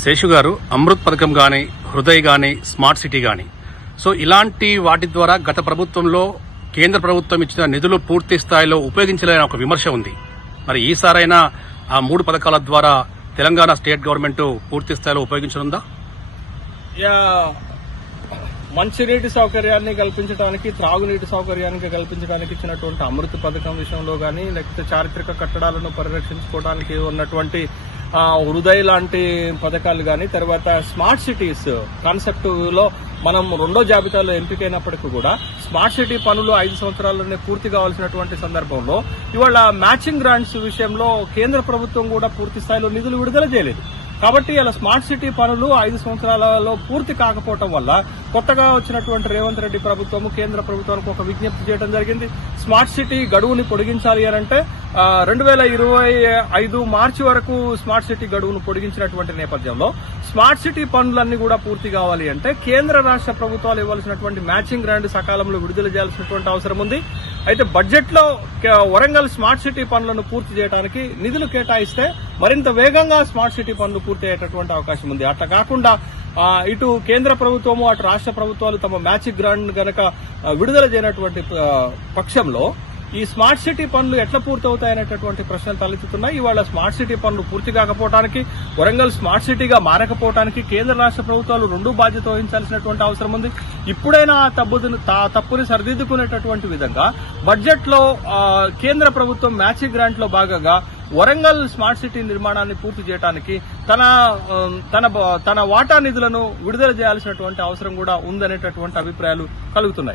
శేషు గారు, అమృత్ పథకం కానీ, హృదయ్ కానీ, స్మార్ట్ సిటీ కానీ, సో ఇలాంటి వాటి ద్వారా గత ప్రభుత్వంలో కేంద్ర ప్రభుత్వం ఇచ్చిన నిధులు పూర్తి స్థాయిలో ఉపయోగించలేని ఒక విమర్శ ఉంది. మరి ఈసారైనా ఆ 3 పథకాల ద్వారా తెలంగాణ స్టేట్ గవర్నమెంట్ పూర్తి స్థాయిలో ఉపయోగించనుందా? మంచినీటి సౌకర్యాన్ని కల్పించడానికి, త్రాగునీటి సౌకర్యానికి కల్పించడానికి ఇచ్చినటువంటి అమృత పథకం విషయంలో కానీ, లేకపోతే చారిత్రక కట్టడాలను పరిరక్షించుకోవడానికి ఉన్నటువంటి హృదయ్ లాంటి పథకాలు కానీ, తర్వాత స్మార్ట్ సిటీస్ కాన్సెప్ట్ లో మనం 2వ జాబితాలో ఎంపికైనప్పటికీ కూడా స్మార్ట్ సిటీ పనులు 5 సంవత్సరాల్లోనే పూర్తి కావాల్సినటువంటి సందర్భంలో ఇవాళ మ్యాచింగ్ గ్రాంట్స్ విషయంలో కేంద్ర ప్రభుత్వం కూడా పూర్తి స్థాయిలో నిధులు విడుదల చేయలేదు. కాబట్టి ఇలా స్మార్ట్ సిటీ పనులు 5 సంవత్సరాలలో పూర్తి కాకపోవడం వల్ల కొత్తగా వచ్చినటువంటి రేవంత్ రెడ్డి ప్రభుత్వము కేంద్ర ప్రభుత్వానికి ఒక విజ్ఞప్తి చేయడం జరిగింది. స్మార్ట్ సిటీ గడువుని పొడిగించాలి అంటే 2025 మార్చి వరకు స్మార్ట్ సిటీ గడువును పొడిగించినటువంటి నేపథ్యంలో స్మార్ట్ సిటీ పనులన్నీ కూడా పూర్తి కావాలి అంటే కేంద్ర రాష్ట్ర ప్రభుత్వాలు ఇవ్వాల్సినటువంటి మ్యాచింగ్ గ్రాంట్ సకాలంలో విడుదల చేయాల్సినటువంటి అవసరం ఉంది. అయితే బడ్జెట్ లో వరంగల్ స్మార్ట్ సిటీ పనులను పూర్తి చేయడానికి నిధులు కేటాయిస్తే మరింత వేగంగా స్మార్ట్ సిటీ పనులు పూర్తి అయ్యేటటువంటి అవకాశం ఉంది. అట్లా కాకుండా ఇటు కేంద్ర ప్రభుత్వము అటు రాష్ట్ర ప్రభుత్వాలు తమ మ్యాచింగ్ గ్రాంట్ గనక విడుదల చేయనటువంటి పక్షంలో ఈ స్మార్ట్ సిటీ పనులు ఎట్లా పూర్తవుతాయనేటటువంటి ప్రశ్నలు తలెత్తుతున్నాయి. ఇవాళ స్మార్ట్ సిటీ పనులు పూర్తి కాకపోవడానికి, వరంగల్ స్మార్ట్ సిటీగా మారకపోవడానికి కేంద్ర రాష్ట్ర ప్రభుత్వాలు 2 బాధ్యత వహించాల్సినటువంటి అవసరం ఉంది. ఇప్పుడైనా తప్పుని సరిదిద్దుకునేటటువంటి విధంగా బడ్జెట్ లో కేంద్ర ప్రభుత్వం మ్యాచింగ్ గ్రాంట్ లో భాగంగా వరంగల్ స్మార్ట్ సిటీ నిర్మాణాన్ని పూర్తి చేయడానికి తన వాటా నిధులను విడుదల చేయాల్సినటువంటి అవసరం కూడా ఉందనేటటువంటి అభిప్రాయాలు కలుగుతున్నాయి.